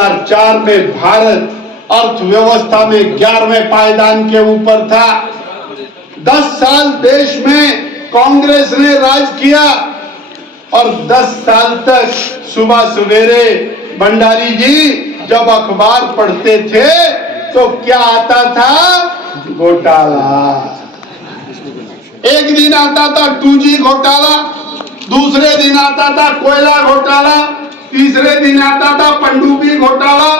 2004 में भारत अर्थव्यवस्था में 11वें पायदान के ऊपर था। 10 साल देश में कांग्रेस ने राज किया और 10 साल तक सुबह सवेरे भंडारी जी जब अखबार पढ़ते थे तो क्या आता था? घोटाला। एक दिन आता था 2G घोटाला, दूसरे दिन आता था कोयला घोटाला, तीसरे दिन आता था पनडुब्बी घोटाला,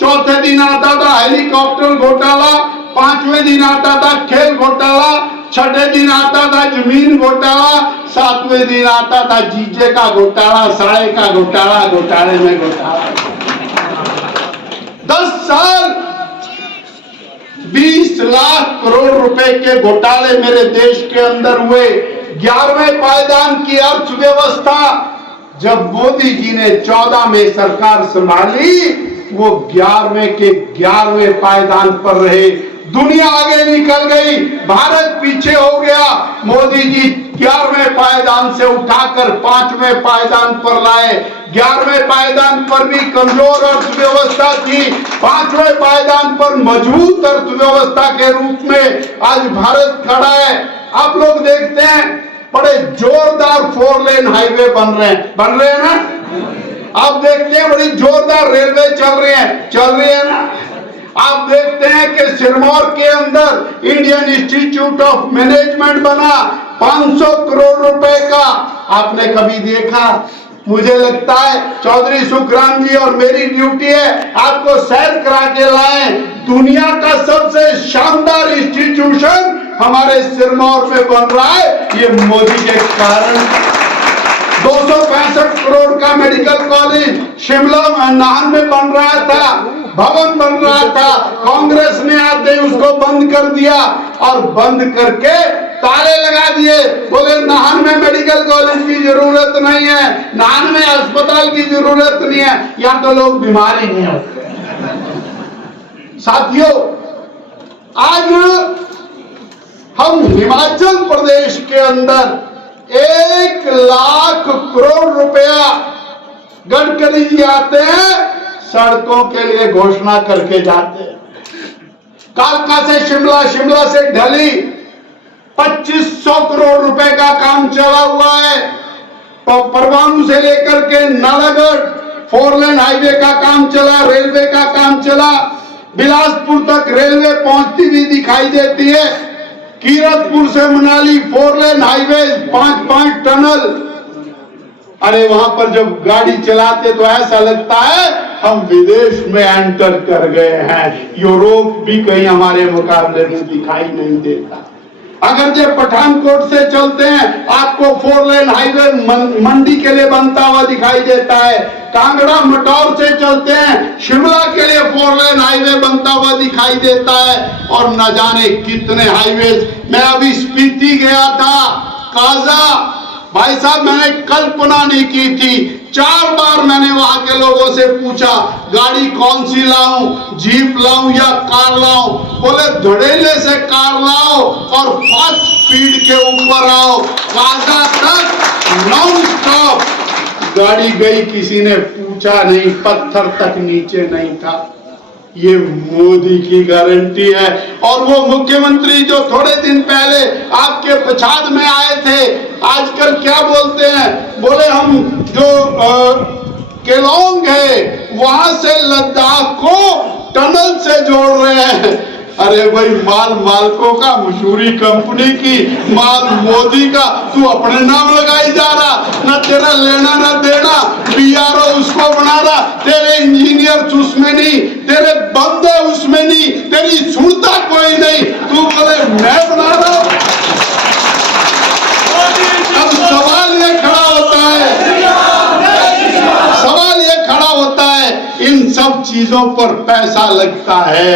चौथे दिन आता था हेलीकॉप्टर घोटाला, पांचवें दिन आता था खेल घोटाला, छठे दिन आता था जमीन घोटाला, सातवें दिन आता था जीजे का घोटाला, साढ़े का घोटाला, घोटाले में घोटाला। 10 साल 20 लाख करोड़ रुपए के घोटाले मेरे देश के अंदर हुए। 11वें पायदान की अर्थव्यवस्था जब मोदी जी ने 14 में सरकार संभाली, वो 11वें के 11वें पायदान पर रहे। दुनिया आगे निकल गई, भारत पीछे हो गया। मोदी जी 11वें पायदान से उठाकर 5वें पायदान पर लाए। 11वें पायदान पर भी कमजोर अर्थव्यवस्था थी, 5वें पायदान पर मजबूत अर्थव्यवस्था के रूप में आज भारत खड़ा है। आप लोग देखते हैं बड़े जोरदार 4 लेन हाईवे बन रहे हैं ना। आप देखते हैं बड़ी जोरदार रेलवे चल रही है ना। आप देखते हैं कि सिरमौर के अंदर इंडियन इंस्टीट्यूट ऑफ मैनेजमेंट बना 500 करोड़ रुपए का। आपने कभी देखा? मुझे लगता है चौधरी सुखराम जी और मेरी ड्यूटी है आपको सैर करा के लाएं। दुनिया का सबसे शानदार इंस्टीट्यूशन हमारे सिरमौर में बन रहा है, ये मोदी के कारण। 265 करोड़ का मेडिकल कॉलेज शिमला नाहन में बन रहा था, भवन बन रहा था। कांग्रेस ने आते ही उसको बंद कर दिया और बंद करके ताले लगा दिए। बोले नाहन में मेडिकल कॉलेज की जरूरत नहीं है, नाहन में अस्पताल की जरूरत नहीं है, या तो लोग बीमार ही नहीं होते। साथियों, आज हम हिमाचल प्रदेश के अंदर 1 लाख करोड़ रुपया गडकरी जी आते हैं, सड़कों के लिए घोषणा करके जाते हैं। कालका से शिमला, शिमला से ढली 2500 करोड़ रुपए का काम चला हुआ है। परवाणु से लेकर के नालागढ़ 4 लेन हाईवे का काम चला, रेलवे का काम चला, बिलासपुर तक रेलवे पहुंचती हुई दिखाई देती है। कीरतपुर से मनाली 4 लेन हाईवे, 5 टनल। अरे वहां पर जब गाड़ी चलाते तो ऐसा लगता है हम विदेश में एंटर कर गए हैं। यूरोप भी कहीं हमारे मुकाबले में दिखाई नहीं देता। अगर जब पठानकोट से चलते हैं आपको 4 लेन हाईवे मंडी के लिए बनता हुआ दिखाई देता है। कांगड़ा मटौर से चलते हैं शिमला के लिए 4 लेन हाईवे बनता हुआ दिखाई देता है, और न जाने कितने हाईवे। मैं अभी स्पीति गया था, काजा। भाई साहब, मैंने कल्पना नहीं की थी। 4 बार मैंने वहां के लोगों से पूछा गाड़ी कौन सी लाऊं, जीप लाऊं या कार लाऊं? बोले धड़ेले से कार लाओ और फास्ट स्पीड के ऊपर आओ। काजा तक नॉन स्टॉप गाड़ी गई, किसी ने पूछा नहीं, पत्थर तक नीचे नहीं था। ये मोदी की गारंटी है। और वो मुख्यमंत्री जो थोड़े दिन पहले आपके पछाड़ में आए थे, आजकल क्या बोलते हैं? बोले हम जो केलोंग है वहां से लद्दाख को टनल से जोड़ रहे हैं। अरे भाई, माल मालकों का, मशहूरी कंपनी की, माल मोदी का, तू अपने नाम लगाई जा रहा। न तेरा लेना न देना, बीआरओ उसको बना रहा, तेरे इंजीनियर उसमें नहीं, तेरे बंदे उसमें नहीं, तेरी सुनता कोई नहीं, तू बोले मैं बना रहा हूं। अब सवाल ये खड़ा होता है, इन सब चीजों पर पैसा लगता है।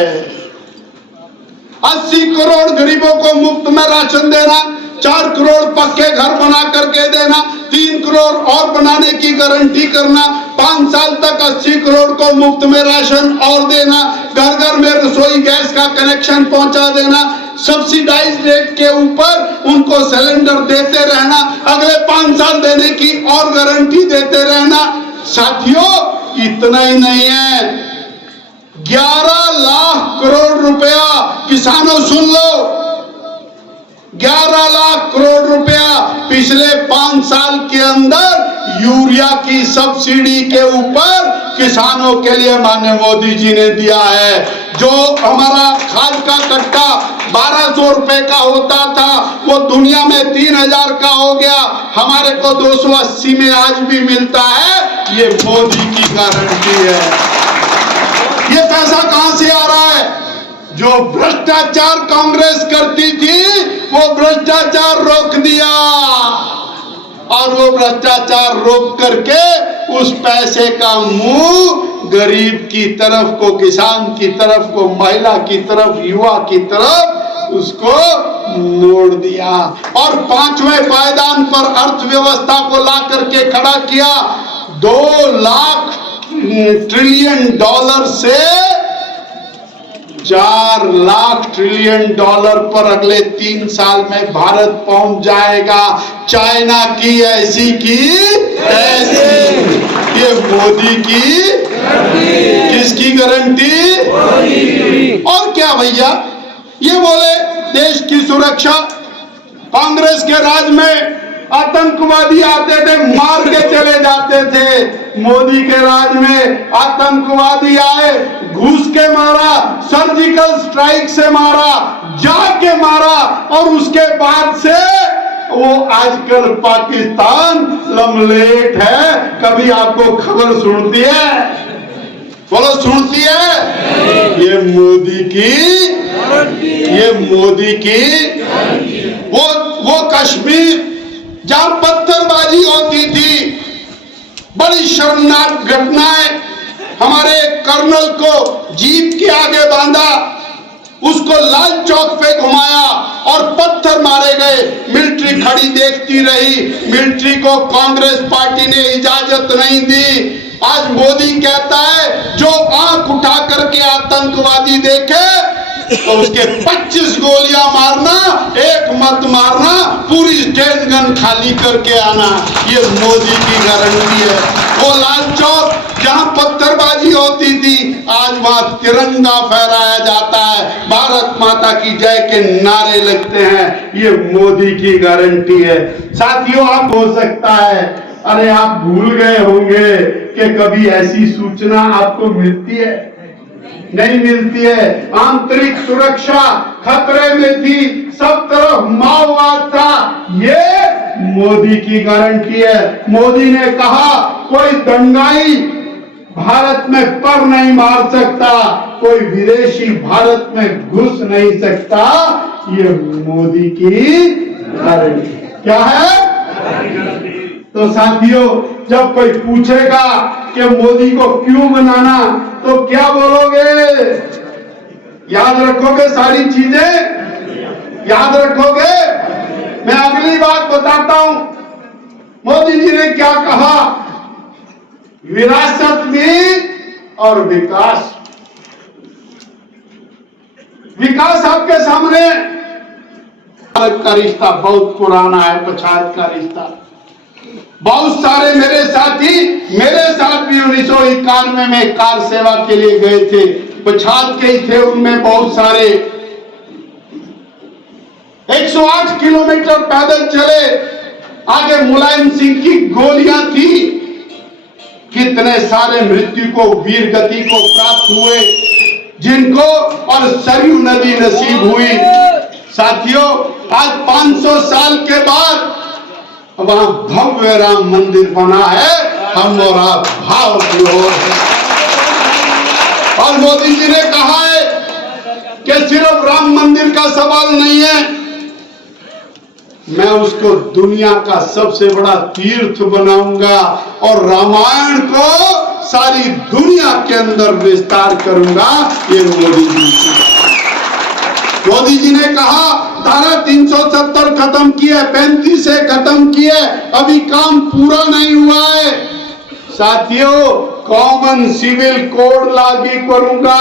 80 करोड़ गरीबों को मुफ्त में राशन देना, 4 करोड़ पक्के घर बना करके देना, 3 करोड़ और बनाने की गारंटी करना, 5 साल तक 80 करोड़ को मुफ्त में राशन और देना, घर घर में रसोई गैस का कनेक्शन पहुंचा देना, सब्सिडाइज रेट के ऊपर उनको सिलेंडर देते रहना, अगले 5 साल देने की और गारंटी देते रहना। साथियों, इतना ही नहीं है, किसानों सुन लो, 11 लाख करोड़ रुपया पिछले 5 साल के अंदर यूरिया की सब्सिडी के ऊपर किसानों के लिए माननीय मोदी जी ने दिया है। जो हमारा खाद का कट्टा 1200 रुपए का होता था वो दुनिया में 3000 का हो गया, हमारे को 280 में आज भी मिलता है। ये मोदी की गारंटी है। ये पैसा कहां से आ रहा है? जो भ्रष्टाचार कांग्रेस करती थी वो भ्रष्टाचार रोक दिया, और वो भ्रष्टाचार रोक करके उस पैसे का मुंह गरीब की तरफ को, किसान की तरफ को, महिला की तरफ, युवा की तरफ उसको मोड़ दिया। और 5वें पायदान पर अर्थव्यवस्था को ला करके खड़ा किया। 2 लाख ट्रिलियन डॉलर से 4 लाख ट्रिलियन डॉलर पर अगले 3 साल में भारत पहुंच जाएगा। चाइना की ऐसी की ऐसी। ये मोदी की किसकी गारंटी? और क्या भैया, ये बोले देश की सुरक्षा। कांग्रेस के राज में आतंकवादी आते थे, मार के चले जाते थे। मोदी के राज में आतंकवादी आए, घुस के मारा, सर्जिकल स्ट्राइक से मारा, जाके मारा, और उसके बाद से वो आजकल पाकिस्तान लमलेट है। कभी आपको खबर सुनती है? बोलो, सुनती है? ये मोदी की वो कश्मीर जहां पत्थरबाजी होती थी, बड़ी शर्मनाक घटनाएं। हमारे कर्नल को जीप के आगे बांधा, उसको लाल चौक पे घुमाया और पत्थर मारे गए। मिलिट्री खड़ी देखती रही, मिलिट्री को कांग्रेस पार्टी ने इजाजत नहीं दी। आज मोदी कहता है जो आंख उठा करके आतंकवादी देखे तो उसके 25 गोलियां मारना, 1 मत मारना, पूरी स्टेन गन खाली करके आना। ये मोदी की गारंटी है। वो लाल चौक जहां पत्थरबाजी होती थी, आज वहां तिरंगा फहराया जाता है, भारत माता की जय के नारे लगते हैं। ये मोदी की गारंटी है। साथियों, आप हो सकता है, अरे आप भूल गए होंगे कि कभी ऐसी सूचना आपको मिलती है? नहीं मिलती है। आंतरिक सुरक्षा खतरे में थी, सब तरफ माओवाद था। ये मोदी की गारंटी है। मोदी ने कहा कोई दंगाई भारत में पर नहीं मार सकता, कोई विदेशी भारत में घुस नहीं सकता। ये मोदी की गारंटी क्या है? तो साथियों, जब कोई पूछेगा कि मोदी को क्यों बनाना, तो क्या बोलोगे? याद रखोगे सारी चीजें? याद रखोगे? मैं अगली बात बताता हूं। मोदी जी ने क्या कहा? विरासत भी और विकास। विकास आपके सामने। भारत का रिश्ता बहुत पुराना है, पछात का रिश्ता। बहुत सारे मेरे साथी मेरे साथ भी 1991 में कार सेवा के लिए गए थे, पछात के ही थे। उनमें बहुत सारे 108 किलोमीटर पैदल चले। आगे मुलायम सिंह की गोलियां थी। कितने सारे मृत्यु को, वीर गति को प्राप्त हुए, जिनको और सरयू नदी नसीब हुई। साथियों, आज 500 साल के बाद वहां भव्य राम मंदिर बना है। हम और आप भाव की ओर है। और मोदी जी ने कहा है कि सिर्फ राम मंदिर का सवाल नहीं है, मैं उसको दुनिया का सबसे बड़ा तीर्थ बनाऊंगा और रामायण को सारी दुनिया के अंदर विस्तार करूंगा। ये मोदी जी ने कहा धारा 370 खत्म की है, 35 से खत्म की है, अभी काम पूरा नहीं हुआ है। साथियों, कॉमन सिविल कोड लागू करूंगा।